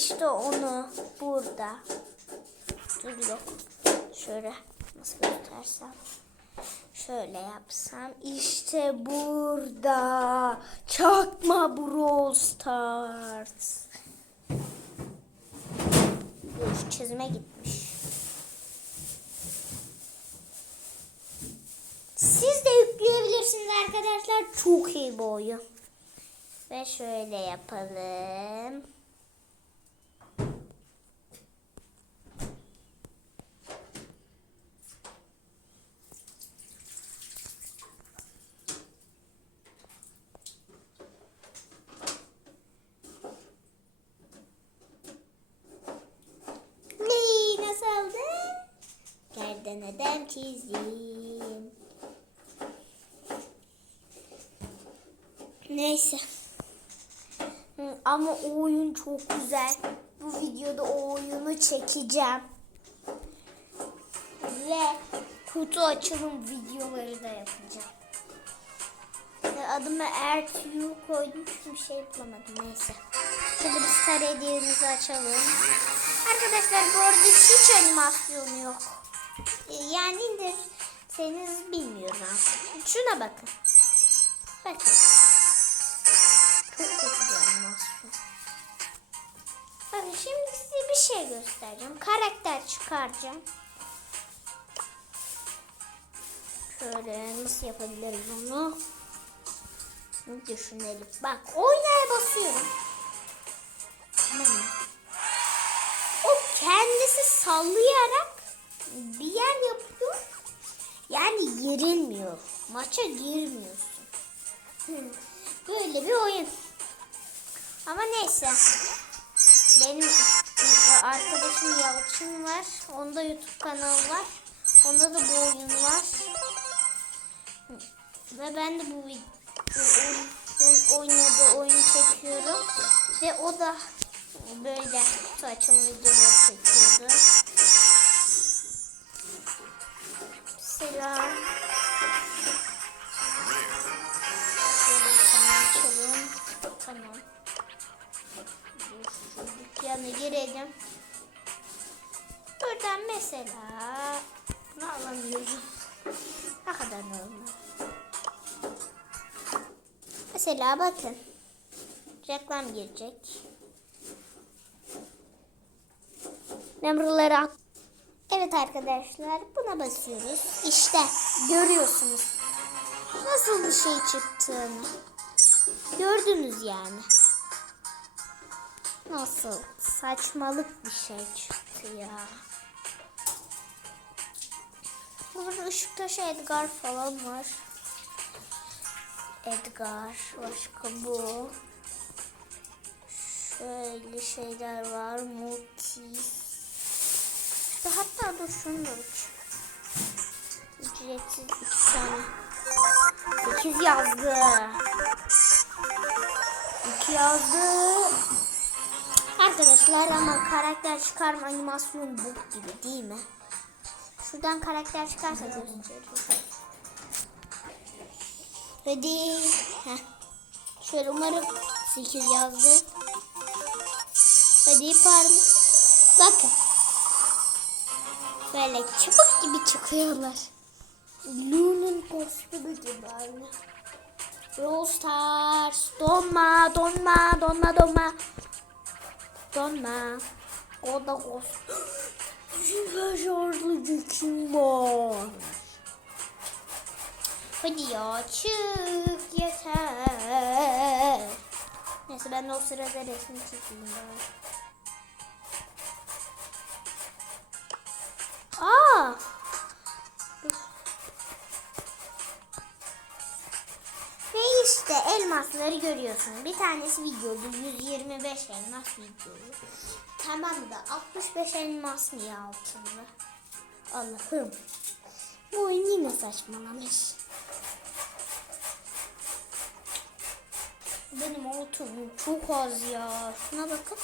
işte onu burada. Dur yok. Şöyle nasıl göstersem. Şöyle yapsam. İşte burada. Çakma Brawl Stars. Dur çizime gitmiş. Siz de yükleyebilirsiniz arkadaşlar. Çok iyi bir oyun. Ve şöyle yapalım. Ne nasıl oldu? Çizdim. Neyse. Ama o oyun çok güzel. Bu videoda o oyunu çekeceğim. Ve kutu açılım videoları da yapacağım. Adıma Ertuğ koydum çünkü bir şey bulamadım. Neyse. Şimdi biz sarı hediyemizi açalım. Arkadaşlar bu arada hiç animasyonu yok. Yani indirseniz bilmiyorum artık. Şuna bakın. Bakın. Çok kötü bir animasyon. Bakın şimdi size bir şey göstereceğim. Karakter çıkaracağım. Şöyle nasıl yapabiliriz onu? Bir düşünelim. Bak oynaya basıyorum. Tamam mı? O kendisi sallayarak bir yer yapıyor. Yani girilmiyor. Maça girmiyorsun. Böyle bir oyun. Ama neyse. Benim arkadaşım Yalçın var. Onda YouTube kanalı var. Onda da bu oyun var. Ve ben de bu oyun- oynadığı oyunu çekiyorum. Ve o da böyle kutu açılım videoları çekiyordu. Selam. Şöyle tane açalım. Tamam. Girelim. Buradan mesela bunu alamıyorum. Ne kadar normal. Mesela bakın. Reklam girecek. Numaraları at. Evet arkadaşlar buna basıyoruz. İşte görüyorsunuz. Nasıl bir şey çıktığını. Gördünüz yani. Nasıl saçmalık bir şey çıktı ya. Burada Işıktaş Edgar falan var. Edgar. Başka bu. Şöyle şeyler var. Mutis. İşte hatta dur şunu da uç. Ücretsiz iki tane. Sekiz yazdı. İki yazdı. Arkadaşlar ama karakter çıkarma animasyonu bu gibi değil mi? Şuradan karakter çıkarsa gösteriyor. Hadi. Heh. Şöyle umarım 8 yazdı. Hadi parma. Bakın. Böyle çubuk gibi çıkıyorlar. Lu'nun kostümü gibi aynı. Brawl Stars. Donma, donma, donma, donma. Donma. O da kostüm. Süper şarjlı kim var? Hadi ya çık yeter. Neyse ben o sırada resmi çekeyim bari. İşte elmasları görüyorsun. Bir tanesi videodu. 125 elmas videoyu. Tamam da 65 elmas niye altında? Allah'ım. Bu oyun yine saçmalamış. Benim altım çok az ya. Şuna bakın.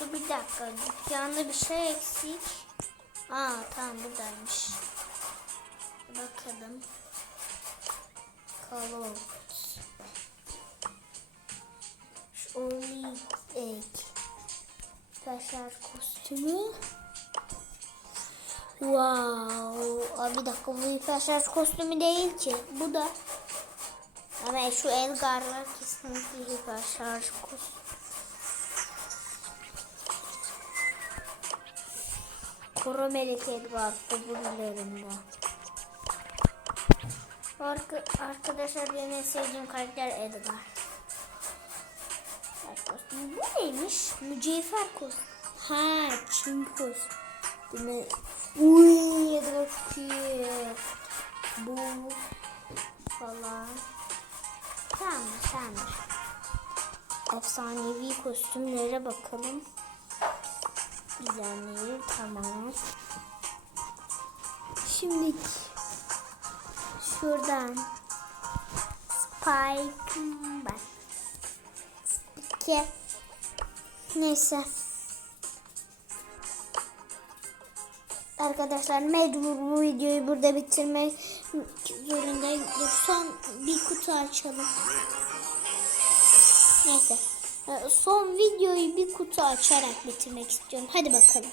Dur bir dakika. Dükkanda bir şey eksik. Aa tamam buradaymış. Bakalım. Kalıp. Oli Egg. Kaşar kostümü. Wow. Aa, bir dakika bu hiperşarj kostümü değil ki. Bu da. Ama şu Elgar'lar kesinlikle hiperşarj kostümü. Koro Melek Edgar öbürlerinde. Arka, arkadaşlar benim en sevdiğim karakter Edgar. Bu neymiş? Mücevher kostüm. Ha, Çin kostümü. Uy, Edgar çok iyi. Bu falan. Tamam, tamam. Efsanevi kostümlere bakalım. Güzelliği tamam. Şimdi şuradan Spike bak. Spike. Neyse. Arkadaşlar mecbur bu videoyu burada bitirmek zorundayım. Dur, Son bir kutu açalım. Neyse. Ee, Son videoyu bir kutu açarak bitirmek istiyorum. Hadi bakalım.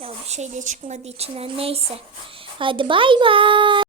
Ya bir şey de çıkmadı içinden. Neyse. Hadi bay bay.